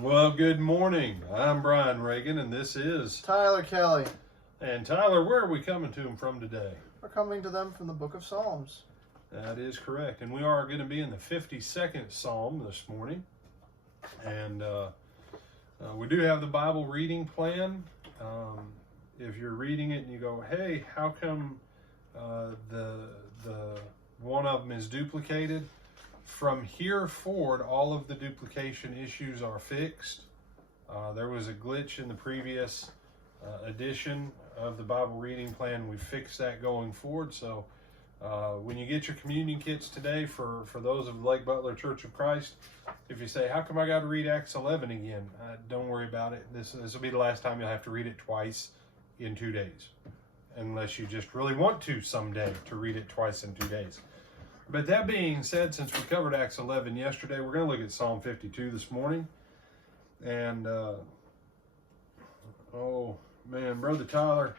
Well, good morning. I'm Brian Reagan, and this is Tyler Kelly. And Tyler, where are we coming to them from today? We're coming to them from the book of Psalms. That is correct. And we are going to be in the 52nd Psalm this morning. And we do have the Bible reading plan. If you're reading it and you go, hey, how come the one of them is duplicated? From here forward, all of the duplication issues are fixed. There was a glitch in the previous edition of the Bible reading plan. We fixed that going forward. So when you get your communion kits today, for those of Lake Butler Church of Christ, if you say, how come I got to read Acts 11 again? Don't worry about it. This will be the last time you'll have to read it twice in 2 days. Unless you just really want to someday to read it twice in 2 days. But that being said, since we covered Acts 11 yesterday, we're going to look at Psalm 52 this morning. And, oh man, Brother Tyler,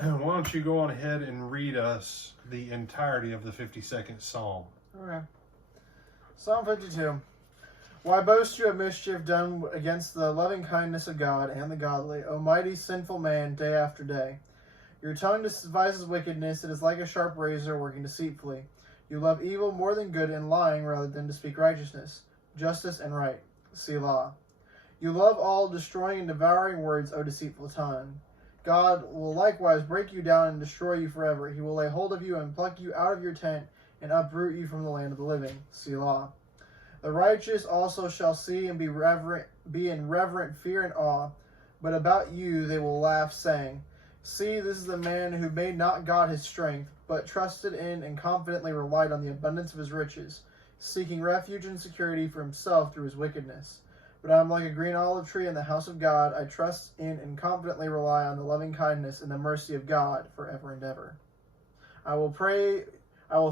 why don't you go on ahead and read us the entirety of the 52nd Psalm? Okay. Psalm 52. Why boast you of mischief done against the loving kindness of God and the godly, O mighty sinful man, day after day? Your tongue devises wickedness, it is like a sharp razor working deceitfully. You love evil more than good, and lying rather than to speak righteousness, justice, and right. Selah. You love all destroying and devouring words, O deceitful tongue. God will likewise break you down and destroy you forever. He will lay hold of you and pluck you out of your tent and uproot you from the land of the living. Selah. The righteous also shall see and be in reverent fear and awe, but about you they will laugh, saying, See, this is the man who made not God his strength, but trusted in and confidently relied on the abundance of his riches, seeking refuge and security for himself through his wickedness. But I am like a green olive tree in the house of God. I trust in and confidently rely on the loving kindness and the mercy of God forever and ever. I will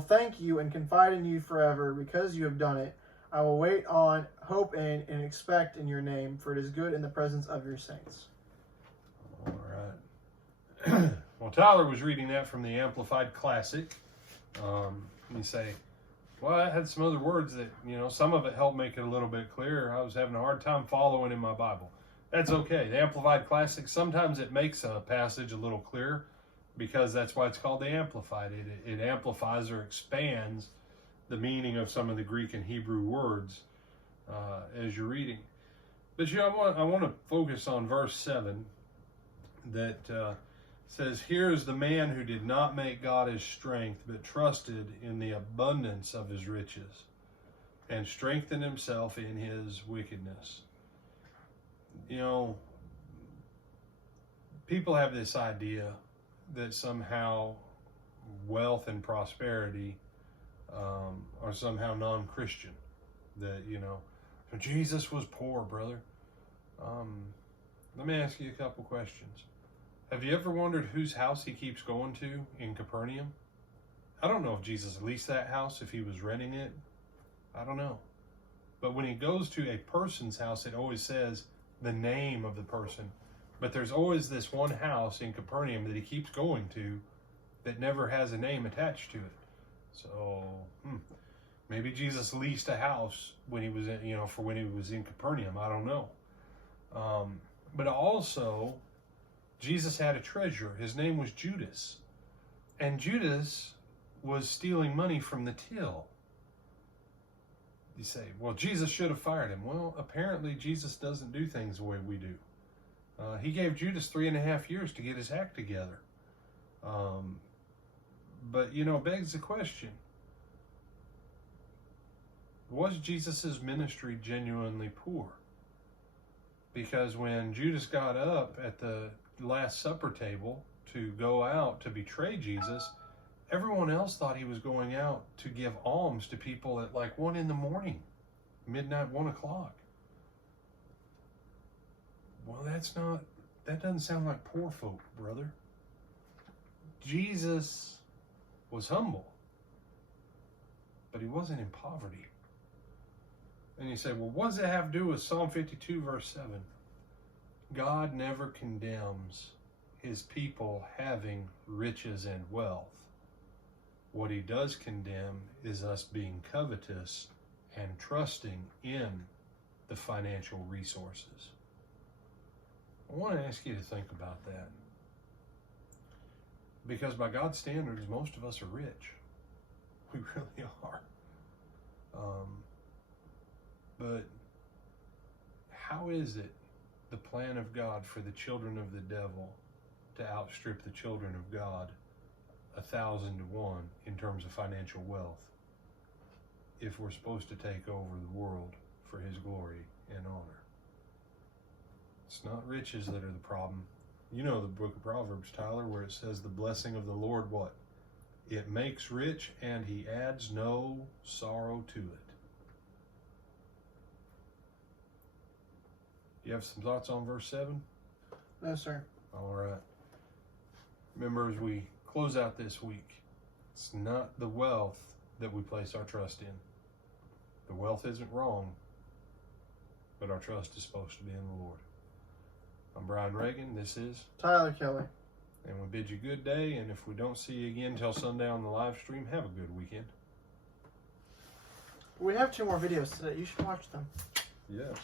thank you and confide in you forever because you have done it. I will wait on, hope in, and expect in your name, for it is good in the presence of your saints. All right. Well, Tyler was reading that from the Amplified Classic. You say, well, I had some other words that, some of it helped make it a little bit clearer. I was having a hard time following in my Bible. That's okay. The Amplified Classic, sometimes it makes a passage a little clearer because that's why it's called the Amplified. It amplifies or expands the meaning of some of the Greek and Hebrew words as you're reading. But, I want to focus on verse 7 that says, here is the man who did not make God his strength, but trusted in the abundance of his riches, and strengthened himself in his wickedness. People have this idea that somehow wealth and prosperity are somehow non-Christian. That, Jesus was poor, brother. Let me ask you a couple questions. Have you ever wondered whose house he keeps going to in Capernaum? I don't know if Jesus leased that house, if he was renting it. I don't know. But when he goes to a person's house, it always says the name of the person. But there's always this one house in Capernaum that he keeps going to that never has a name attached to it. So, maybe Jesus leased a house when he was for when he was in Capernaum. I don't know. But also, Jesus had a treasurer. His name was Judas. And Judas was stealing money from the till. You say, well, Jesus should have fired him. Well, apparently Jesus doesn't do things the way we do. He gave Judas 3.5 years to get his act together. But, begs the question, was Jesus' ministry genuinely poor? Because when Judas got up at the Last Supper table to go out to betray Jesus, everyone else thought he was going out to give alms to people at like 1 a.m, midnight, 1 o'clock. Well, that doesn't sound like poor folk, brother. Jesus was humble, but he wasn't in poverty. And you say, well, what does that have to do with Psalm 52, verse 7? God never condemns his people having riches and wealth. What he does condemn is us being covetous and trusting in the financial resources. I want to ask you to think about that. Because by God's standards, most of us are rich. We really are. But how is it the plan of God for the children of the devil to outstrip the children of God 1,000 to 1 in terms of financial wealth if we're supposed to take over the world for his glory and honor? It's not riches that are the problem. You know the book of Proverbs, Tyler, where it says the blessing of the Lord, what? It makes rich and he adds no sorrow to it. You have some thoughts on verse 7? No, sir. All right. Remember, as we close out this week, it's not the wealth that we place our trust in. The wealth isn't wrong, but our trust is supposed to be in the Lord. I'm Brian Reagan. This is Tyler Kelly. And we bid you good day. And if we don't see you again till Sunday on the live stream, have a good weekend. We have 2 more videos today. You should watch them. Yes.